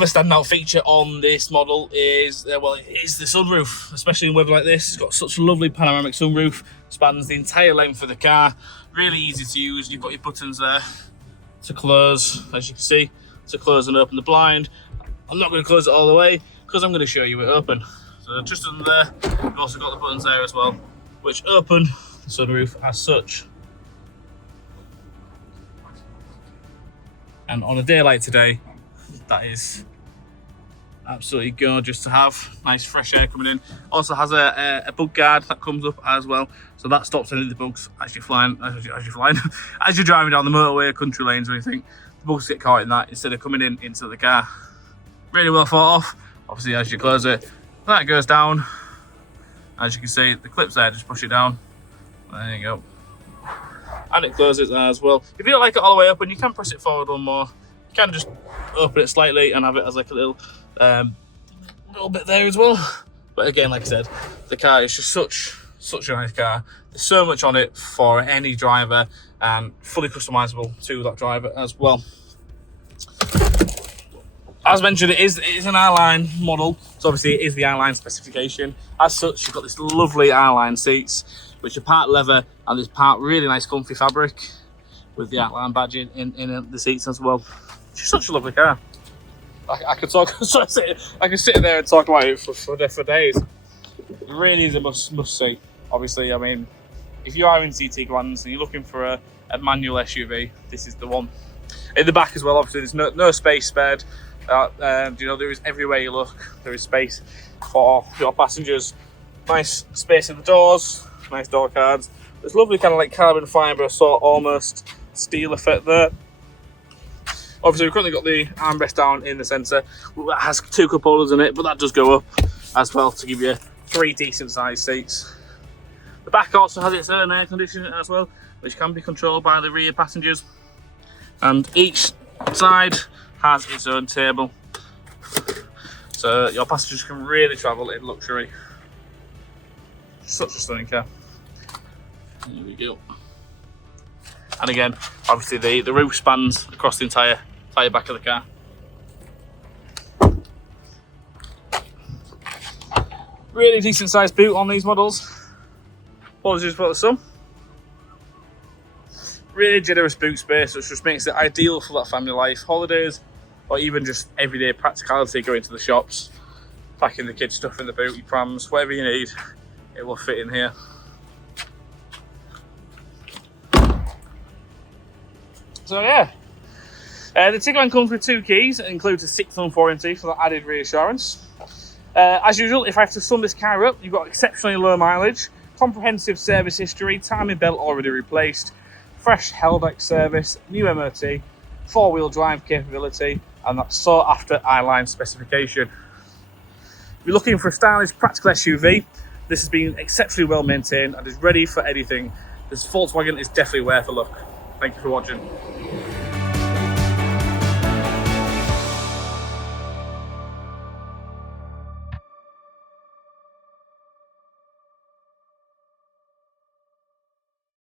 Another standout feature on this model is, well, it is the sunroof, especially in weather like this. It's got such a lovely panoramic sunroof, spans the entire length of the car, really easy to use. You've got your buttons there to close, as you can see, to close and open the blind. I'm not going to close it all the way because I'm going to show you it open. So just under there, you've also got the buttons there as well, which open the sunroof as such. And on a day like today, that is absolutely gorgeous to have. Nice fresh air coming in. Also has a bug guard that comes up as well, so that stops any of the bugs as you're flying, as you're driving down the motorway or country lanes or anything. The bugs get caught in that instead of coming in into the car. Really well thought of. Obviously, as you close it, that goes down. As you can see, the clips there, just push it down. There you go. And it closes as well. If you don't like it all the way open, you can press it forward one more. You can just open it slightly and have it as like a little bit there as well. But again, like I said, the car is just such a nice car. There's so much on it for any driver and fully customizable to that driver as well. As mentioned, it is an R-Line model, so obviously it is the R-Line specification. As such, you've got this lovely R-Line seats, which are part leather and this part really nice comfy fabric with the R-Line badge in the seats as well. It's such a lovely car. I could talk, I could sit there and talk about it for days. It really is a must see. Obviously, I mean, if you are into Tiguans and you're looking for a manual SUV, this is the one. In the back as well, obviously, there's no space spared. You know, there is everywhere you look, there is space for your passengers. Nice space in the doors, nice door cards. There's lovely kind of like carbon fibre, sort of almost steel effect there. Obviously, we've currently got the armrest down in the centre. It has 2 cup holders in it, but that does go up as well to give you 3 decent sized seats. The back also has its own air conditioning as well, which can be controlled by the rear passengers. And each side has its own table, so your passengers can really travel in luxury. Such a stunning car. Here we go. And again, obviously the roof spans across the entire back of the car. Really decent sized boot on these models. Apologies for the sun. Really generous boot space, which just makes it ideal for that family life, holidays, or even just everyday practicality, going to the shops, packing the kids' stuff in the boot, your prams, whatever you need, it will fit in here. So yeah, the Tiguan comes with 2 keys. It includes a 6-month warranty for that added reassurance. As usual, if I have to sum this car up, you've got exceptionally low mileage, comprehensive service history, timing belt already replaced, fresh Haldex service, new MOT, 4-wheel drive capability, and that sought after R-Line specification. If you're looking for a stylish, practical SUV, this has been exceptionally well maintained and is ready for anything. This Volkswagen is definitely worth a look. Thank you for watching.